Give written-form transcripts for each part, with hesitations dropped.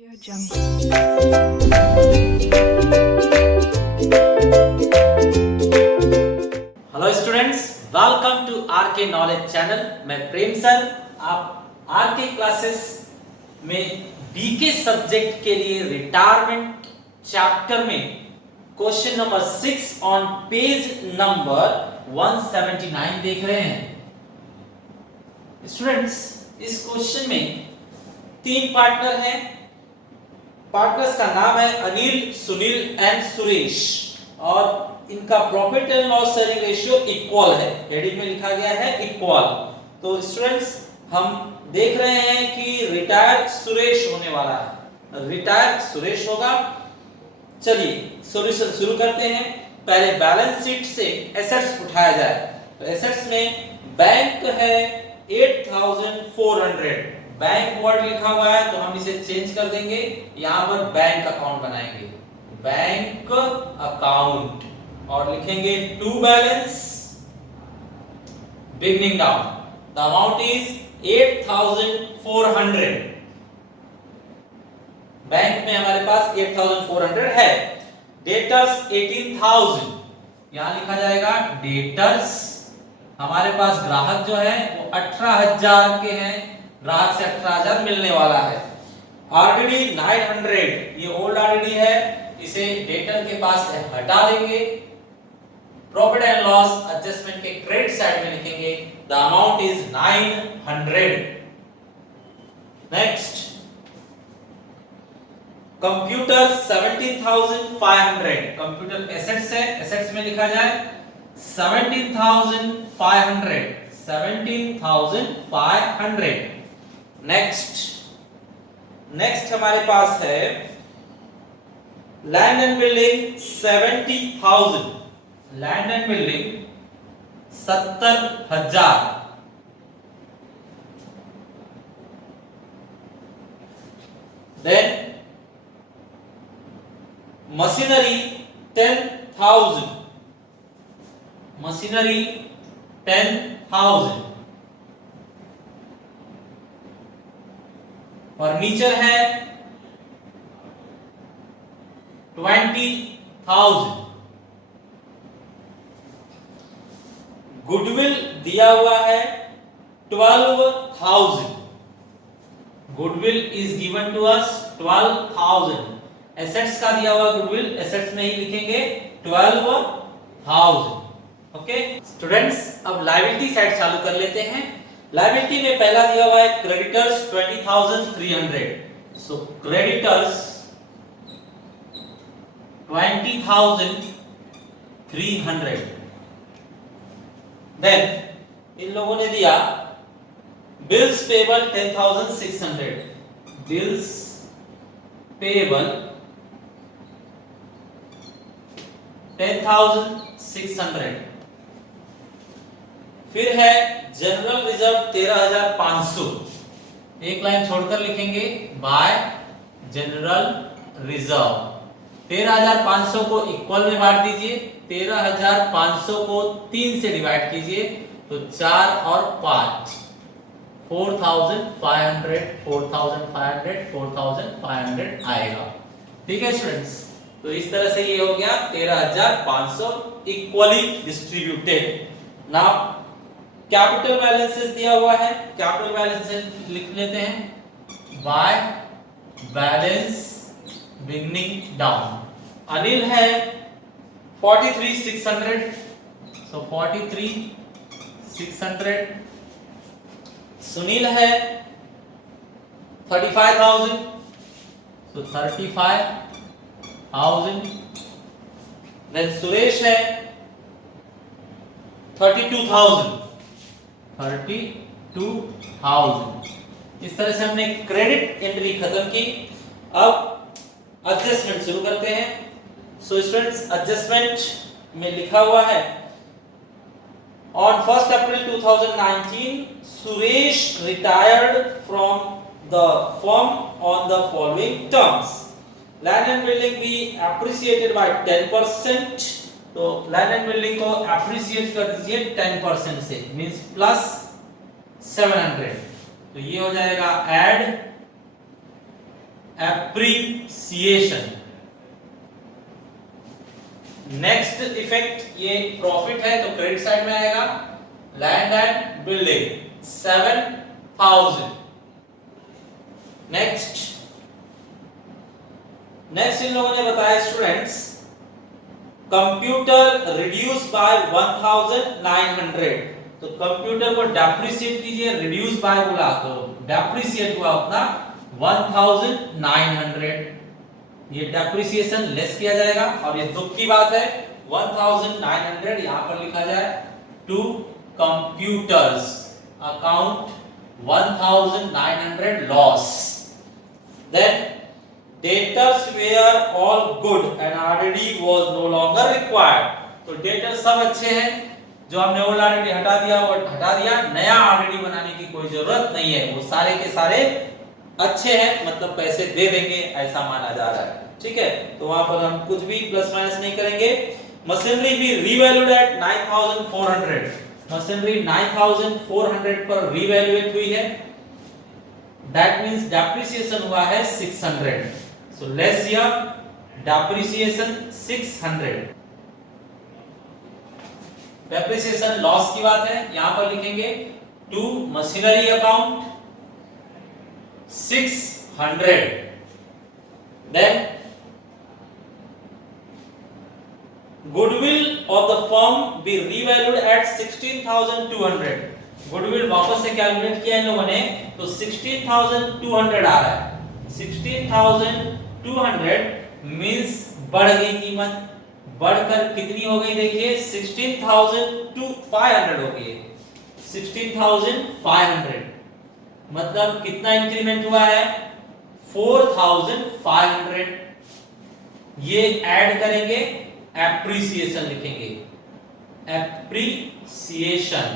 Hello students, welcome to RK knowledge channel. मैं Prem sir, आप RK classes में BK subject के लिए रिटायरमेंट चैप्टर में question number 6 on page number 179 देख रहे हैं। स्टूडेंट्स, इस क्वेश्चन में 3 पार्टनर हैं। पार्टनर्स का नाम है अनिल, सुनील एंड सुरेश और इनका profit and loss sharing ratio equal है। हेडिंग में लिखा गया है इक्वल। तो स्टूडेंट्स, हम देख रहे हैं कि रिटायर्ड सुरेश होने वाला है। रिटायर्ड सुरेश होगा। चलिए सॉल्यूशन शुरू करते हैं। पहले बैलेंस शीट से एसेट्स उठाया जाए। तो एसेट्स में बैंक है 8400। बैंक वर्ड लिखा हुआ है तो हम इसे चेंज कर देंगे, यहां पर बैंक अकाउंट बनाएंगे, बैंक अकाउंट, और लिखेंगे to balance beginning down. The amount is 8400। Bank में हमारे पास 8400 है। डेटर्स 18000, यहां लिखा जाएगा डेटर्स। हमारे पास ग्राहक जो है वो 18000 के हैं, ग्राहक से 18000 मिलने वाला है। आरडीडी 900, ये ओल्ड आरडीडी है, इसे डेटर के पास से हटा देंगे। प्रॉफिट एंड लॉस एडजस्टमेंट के क्रेडिट साइड में लिखेंगे the amount is 900। Next, computer 17500। Computer assets है, एसेट्स में लिखा जाए 17500। 17500। नेक्स्ट हमारे पास है land and building 70000। Land and building 70000। Then machinery 10000। Machinery 10000। Furniture है 20000। गुडविल दिया हुआ है 12000। Goodwill is given to us 12000। Assets का दिया हुआ गुडविल, एसेट्स में ही लिखेंगे 12000। ओके स्टूडेंट्स, अब लायबिलिटी साइड चालू कर लेते हैं। लायबिलिटी में पहला दिया हुआ है creditors 20300। So creditors 20300। Then in लोगों ने दिया बिल्स पेबल 10600। Bills payable 10600। फिर है जनरल रिजर्व 13500। एक लाइन छोड़कर लिखेंगे बाय जनरल रिजर्व। 13500 को इक्वल में बांट दीजिए। 13500 को 3 से डिवाइड कीजिए तो 4 और 5 4500 4500 4500 आएगा। ठीक है स्टूडेंट्स, तो इस तरह से ये हो गया 13500 equally distributed. Now capital balances दिया हुआ है। कैपिटल बैलेंसेस लिख लेते हैं by balance beginning down. Anil है 43600। सो 43600। सुनील है 35000। सो 35000। देन सुरेश है 32000। 32000। इस तरह से हमने क्रेडिट एंट्री खत्म की। अब एडजस्टमेंट शुरू करते हैं। सो स्टूडेंट्स, एडजस्टमेंट में लिखा हुआ है on 1st April 2019 Suresh retired from the firm on the following terms. Land and building be appreciated by 10%. तो लैंड एंड बिल्डिंग को अप्रिशिएट कर दीजिए 10% से, मींस प्लस 700। तो ये हो जाएगा ऐड एप्रिसिएशन। नेक्स्ट इफेक्ट, ये प्रॉफिट है तो क्रेडिट साइड में आएगा। Land and building 7,000। Next in लोगों ने बताया स्टूडेंट्स, कंप्यूटर रिड्यूस बाय 1900। तो कंप्यूटर को डेप्रिसिएट कीजिए, रिड्यूस बाय बोला तो डेप्रिसिएट हुआ अपना 1900। ये डेप्रिसिएशन लेस किया जाएगा और ये दुख की बात है 1900 यहां पर लिखा जाए to computers account 1900 loss. Then debtors were all good and RDD was no longer required। तो debtors सब अच्छे हैं, जो हमने ओल्ड RDD हटा दिया वो हटा दिया, नया RDD बनाने की कोई जरूरत नहीं है, वो सारे के सारे अच्छे हैं, मतलब पैसे दे देंगे ऐसा माना जा रहा है। ठीक है, तो वहां पर हम कुछ भी प्लस माइनस नहीं करेंगे। मशीनरी भी रीवैल्यूड एट 9400। मशीनरी 9400 पर रीवैल्यूएट हुई है, दैट मींस डेप्रिसिएशन हुआ है 600। So less here depreciation 600। depreciation loss की बात है, यहां पर लिखेंगे to machinery account 600। Then goodwill of the firm be revalued at 16,200। Goodwill वापस से कैलकुलेट किया इन लोगों ने तो 16,200 आ रहा है। 16,200 मींस बढ़ गई कीमत, बढ़कर कितनी हो गई देखिए 16,500 हो गई। 16,500 मतलब कितना इंक्रीमेंट हुआ है 4,500। ये ऐड करेंगे, एप्रिसिएशन लिखेंगे, एप्रिसिएशन।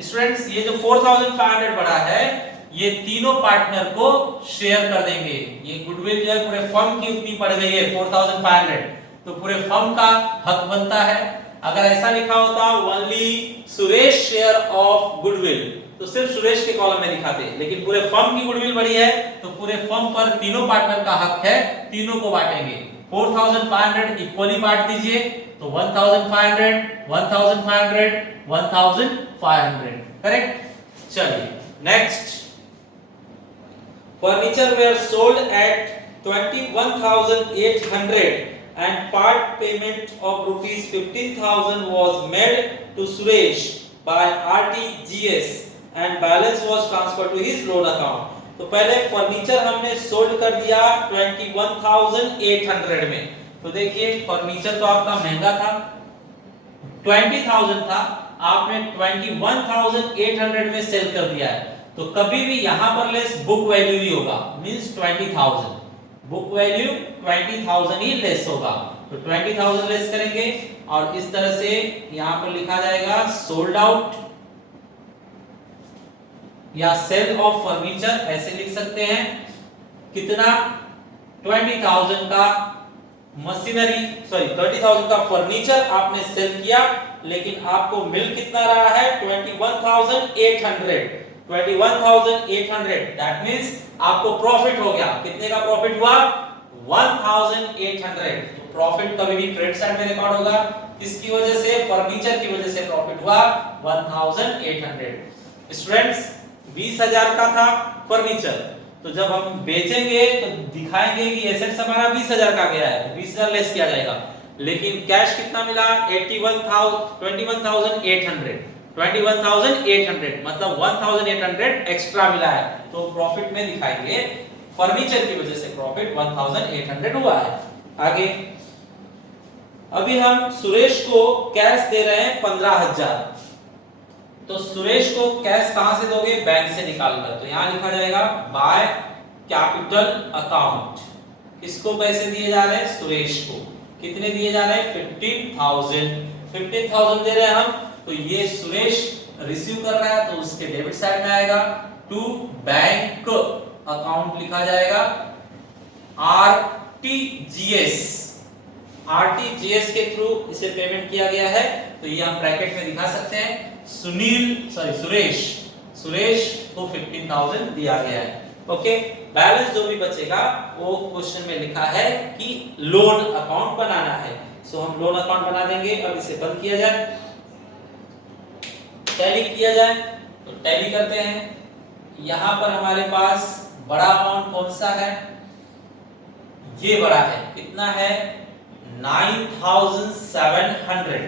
स्टूडेंट्स ये जो 4,500 बढ़ा है ये तीनों पार्टनर को शेयर कर देंगे। ये गुडविल जो है पूरे फर्म की उतनी पड़ गई है 4,500, तो पूरे फर्म का हक बनता है। अगर ऐसा लिखा होता only Suresh share of goodwill तो सिर्फ सुरेश के कॉलम में दिखाते, लेकिन पूरे फर्म की गुडविल बढ़ी है तो पूरे फर्म पर तीनों पार्टनर का हक है, तीनों को बांटेंगे। 4,500 इक्वली बांट दीजिए तो 1,500 1,500 1,500 करेक्ट। चलिए next, furniture were sold at 21,800 and part payment of rupees 15,000 was made to Suresh by RTGS and balance was transferred to his loan account। तो पहले फर्नीचर हमने सोल्ड कर दिया 21,800 में। तो देखिए फर्नीचर तो आपका महंगा था, 20,000 था, आपने 21,800 में सेल कर दिया है। तो कभी भी यहां पर लेस बुक वैल्यू ही होगा, मींस 20,000, बुक वैल्यू 20,000 ही लेस होगा। तो 20,000 लेस करेंगे और इस तरह से यहां पर लिखा जाएगा सोल्ड आउट या सेल ऑफ फर्नीचर, ऐसे लिख सकते हैं। कितना 20,000 का मशीनरी, सॉरी 30,000 का फर्नीचर आपने सेल किया, लेकिन आपको मिल कितना रहा है 21,800। 21,800 दैट मींस आपको प्रॉफिट हो गया। कितने का प्रॉफिट हुआ 1,800। तो प्रॉफिट कभी भी क्रेडिट साइड में रिकॉर्ड होगा, किसकी वजह से, फर्नीचर की वजह से प्रॉफिट हुआ 1,800। स्टूडेंट्स 20,000 का था फर्नीचर, तो जब हम बेचेंगे तो दिखाएंगे कि एसेट्स हमारा 20,000 का गया है, 20,000 लेस किया जाएगा, लेकिन कैश कितना मिला 21,800 मतलब 1,800 एक्स्ट्रा मिला है, तो प्रॉफिट में दिखाएंगे फर्नीचर की वजह से प्रॉफिट 1,800 हुआ है। आगे अभी हम सुरेश को कैश दे रहे हैं 15,000। तो सुरेश को कैश कहां से दोगे, बैंक से निकालकर। तो यहां लिखा जाएगा बाय कैपिटल अकाउंट। किसको पैसे दिए जा रहे हैं, सुरेश को। कितने दिए जा रहे हैं 15,000 दे रहे हैं हम, तो ये सुरेश रिसीव कर रहा है तो उसके डेबिट साइड में आएगा, टू बैंक अकाउंट लिखा जाएगा आरटीजीएस के थ्रू इसे पेमेंट किया गया है। तो ये हम ब्रैकेट में दिखा सकते हैं सुरेश को 15,000 दिया गया है। ओके, बैलेंस जो भी बचेगा वो क्वेश्चन में लिखा है कि लोन अकाउंट बनाना है। सो हम लोन अकाउंट बना देंगे। अब इसे बंद किया जाए, टैली किया जाए, तो टैली करते हैं। यहां पर हमारे पास बड़ा अमाउंट कौन सा है? ये बड़ा है, कितना है? 9,700।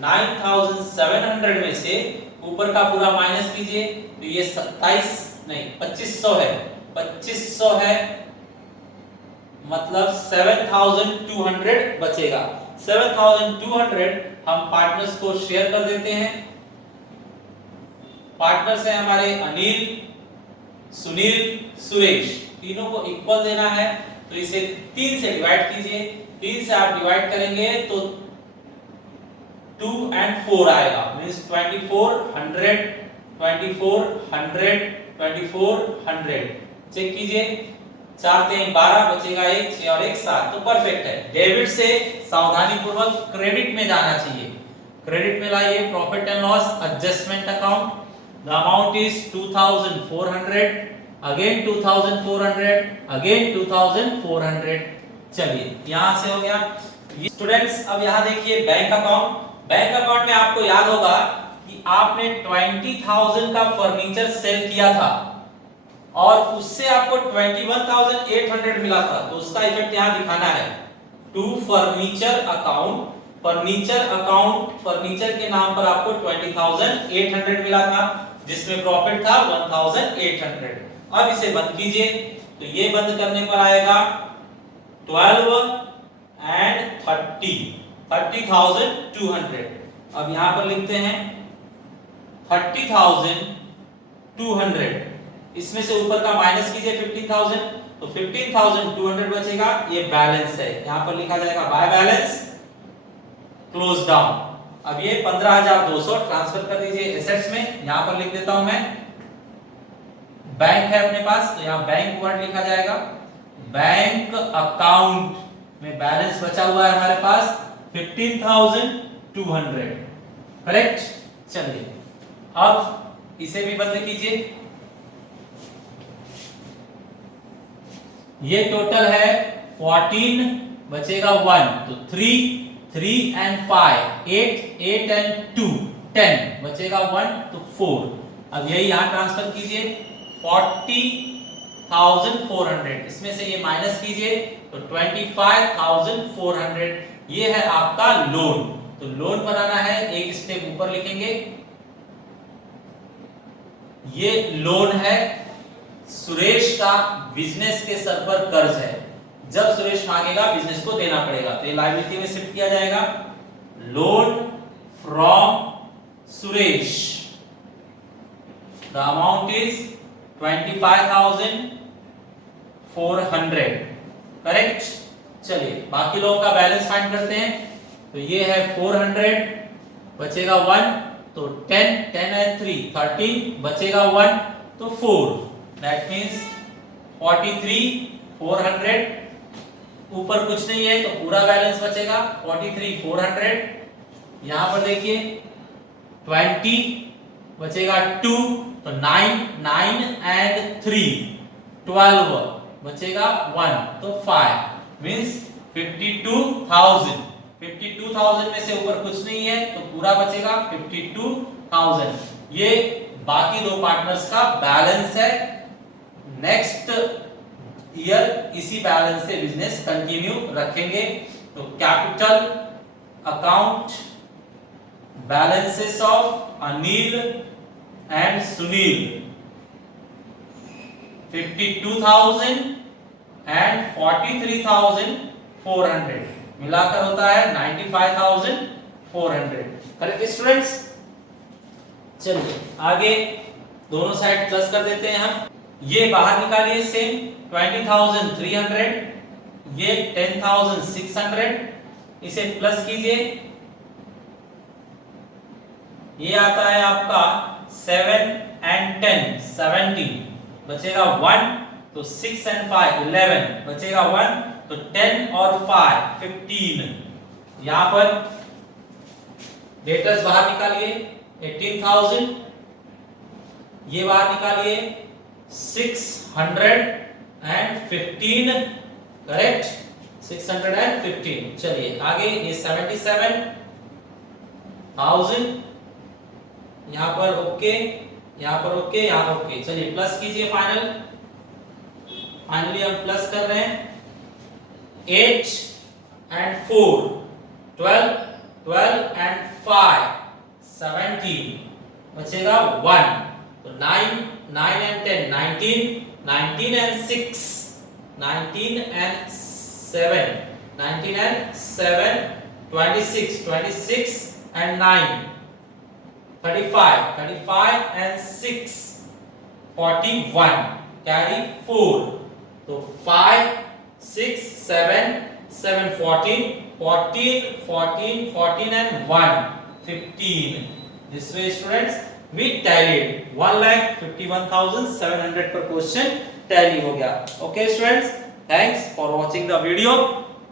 9,700 में से ऊपर का पूरा माइनस कीजिए, तो ये 2500 है। 2500 है, मतलब 7,200 बचेगा। 7,200 हम पार्टनर्स को शेयर कर देते हैं। पार्टनर्स हैं हमारे अनिल, सुनील, सुरेश, तीनों को इक्वल देना है। तो इसे 3 से डिवाइड कीजिए। 3 से आप डिवाइड करेंगे तो 2 and 4 आएगा, मींस 2400, 2400, 2400। चेक कीजिए, 4 3 12 बचेगा 1, 6 और 1 7। तो परफेक्ट है। डेबिट से सावधानी पूर्वक क्रेडिट में जाना चाहिए। क्रेडिट में लाइए, profit and loss adjustment account. The amount is 2400, again 2400, again 2400। चलिए, यहां से हो गया। स्टूडेंट्स अब यहां देखिए बैंक अकाउंट। बैंक अकाउंट में आपको याद होगा कि आपने 20,000 का फर्नीचर सेल किया था और उससे आपको 21,800 मिला था, तो उसका इफेक्ट यहां दिखाना है। To furniture account, furniture account, furniture के नाम पर आपको 20,800 मिला था, जिसमें प्रॉफिट था 1,800। अब इसे बंद कीजिए, तो ये बंद करने पर आएगा 12 and 30, 30,200। अब यहां पर लिखते हैं 30,200, इसमें से ऊपर का माइनस कीजिए 15,000, तो 15,200 बचेगा। ये बैलेंस है, यहां पर लिखा जाएगा बाय बैलेंस, क्लोज डाउन। अब ये 15,200 ट्रांसफर कर दीजिए एसेट्स में। यहां पर लिख देता हूं मैं, बैंक है अपने पास, तो यहां बैंक वर्ड लिखा जाएगा। बैंक अकाउंट में बैलेंस बचा हुआ है हमारे पास 15,200, करेक्ट। चलिए, अब इसे भी बंद कीजिए। ये टोटल है 14, बचेगा 1, तो 3 and 5, 8 and 2, 10, बचेगा 1, तो 4। अब यही यहां ट्रांसफर कीजिए 40,400, इसमें से ये माइनस कीजिए तो 25,400। ये है आपका लोन। तो लोन बनाना है, एक स्टेप ऊपर लिखेंगे। ये लोन है, सुरेश का बिजनेस के सर पर कर्ज है। जब सुरेश मांगेगा बिजनेस को देना पड़ेगा, तो ये लायबिलिटी में शिफ्ट किया जाएगा। Loan from Suresh, the amount is 25,400, correct. चलिए, बाकी लोगों का बैलेंस फाइंड करते हैं। तो ये है 400, बचेगा 1, तो 10 and 3 13, बचेगा 1, तो 4। That means 43,400। ऊपर कुछ नहीं है तो पूरा बैलेंस बचेगा 43,400। यहां पर देखिए 20, बचेगा 2, तो 9 and 3 12, बचेगा 1, तो 5, मींस 52,000। 52,000 में से ऊपर कुछ नहीं है तो पूरा बचेगा 52,000। ये बाकी दो पार्टनर्स का बैलेंस है। नेक्स्ट ईयर इसी बैलेंस से बिजनेस कंटिन्यू रखेंगे। तो capital account, balances of Anil and Sunil 52,000 and 43,400 मिलाकर होता है 95,400, करेक्ट स्टूडेंट्स। चलिए आगे दोनों साइड प्लस कर देते हैं हम। ये बाहर निकालिए सेम 20,300, ये 10,600, इसे प्लस कीजिए। ये आता है आपका 7 and 10 17, बचेगा 1, तो 6 and 5 11, बचेगा 1, तो 10 और 5 15। यहां पर डेटर्स बाहर निकालिए 18,000, ये बाहर निकालिए 615, करेक्ट 615। चलिए आगे ये 77,000, यहां पर ओके, यहां पर ओके, यहां ओके। चलिए प्लस कीजिए, फाइनली हम प्लस कर रहे हैं। 8 and 4 12, 12 and 5 17, बचेगा 1। तो 9 and 10 19, 19 and 6 19 and 7 19 and 7 26, 26 and 9 35, 35 and 6 41, carry 4। तो 5 6 7 7 14 14 14 14 and 1 15। This way students we tallied 1,51,700 per question tally हो गया। Okay students, thanks for watching the video।